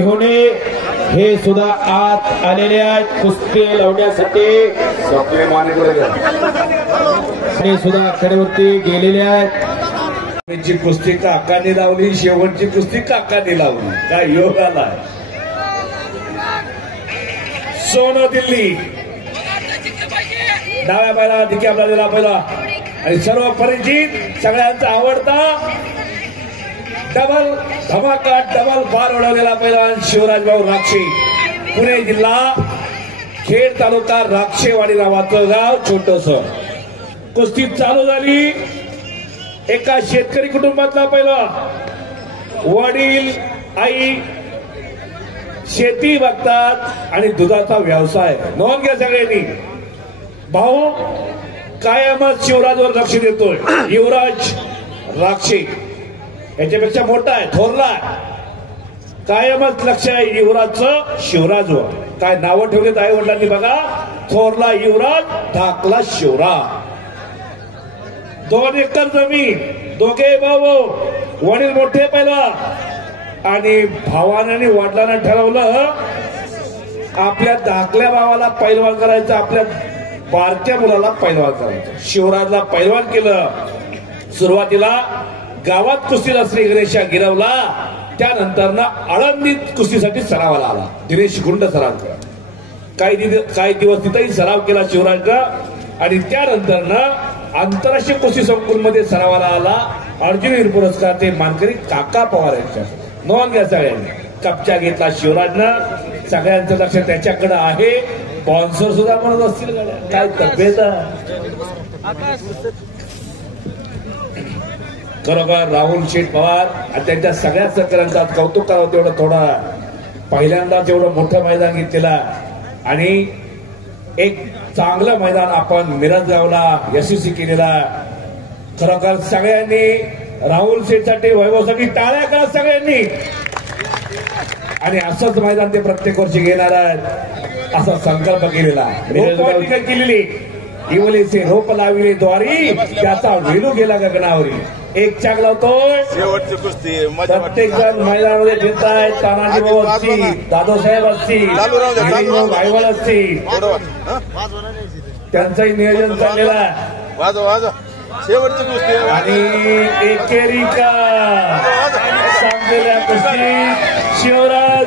होणे हे सुद्धा आत आलेले आहेत कुस्ती लावण्यासाठी हे सुद्धा कडेवरती गेलेले आहेत। कुस्ती काकाने लावली, शेवटची कुस्ती काकाने लावली, काय योग आला। सोनं दिल्ली डाव्या पायला दिकी आपला दिला पहिला आणि सर्व परिचित सगळ्यांचा आवडता डबल धमाका डबल बार उडवलेला पहिला शिवराज भाऊ राक्षे, पुणे जिल्हा खेड तालुका राक्षेवाडी नावाचं गाव छोटस। कुस्ती चालू झाली। एका शेतकरी कुटुंबातला पहिला वडील आई शेती बघतात आणि दुधाचा व्यवसाय नोंद घ्या सगळ्यांनी। भाऊ कायमच शिवराजवर लक्ष देतोय। युवराज राक्षे याच्यापेक्षा मोठा आहे, थोरला कायमच लक्ष आहे युवराजचं शिवराजवर। काय नावं ठेवलेत आई वडिलांनी बघा, थोरला युवराज, धाकला शिवराज। 2 एकर जमीन, दोघे भाऊ, वडील मोठे पहिला आणि भावाने आणि वडिलांना ठरवलं आपल्या धाकल्या भावाला पैलवान करायचं, आपल्या बारक्या मुलाला पैलवान करायचं। शिवराजला पैलवान केलं। सुरुवातीला गावात कुस्तीला श्री गणेशा गिरवला, त्यानंतर ना आळंदीत कुस्तीसाठी सरावाला आला दिनेश गुंड सरांचा। काही दिवस तिथेही सराव केला शिवराजला आणि त्यानंतर ना आंतरराष्ट्रीय कुस्ती संकुलमध्ये सरावाला आला। अर्जुन पुरस्कारचे मानकरी काका पवार यांच्या नोंद घ्या सगळ्यांनी। कपचा घेतला शिवराजनं, सगळ्यांचं लक्ष त्याच्याकडे आहे। स्पॉन्सर सुद्धा म्हणत असतील काय तब्येत खरोखर राहुल शेठ पवार आणि त्यांच्या सगळ्या सहकाऱ्यांचा कौतुक करावं तेवढं थोडा। पहिल्यांदाच एवढं मोठं मैदान घेतलेला आणि एक चांगलं मैदान आपण मिरज गावला यशस्वी केलेला। खरोखर सगळ्यांनी राहुल शेठसाठी वैभवसाठी टाळ्या करा सगळ्यांनी। आणि असंच मैदान ते प्रत्येक वर्षी घेणार आहेत असा संकल्प केलेला केलेली। इवलेचे रोप लाविले द्वारी, त्याचा वेलू गेला गगनावरी। एक चाक लावतोय शेवटची कुस्ती प्रत्येक जण मैदानामध्ये घेत आहेत। तानाजी भाऊ असतील, दादोसाहेब असतील, गायवाल असतील, त्यांचंही नियोजन चाललेलं आहे। शेवटची कुस्ती आणि एकेरिका सांगलेल्या कुस्ती शिवराज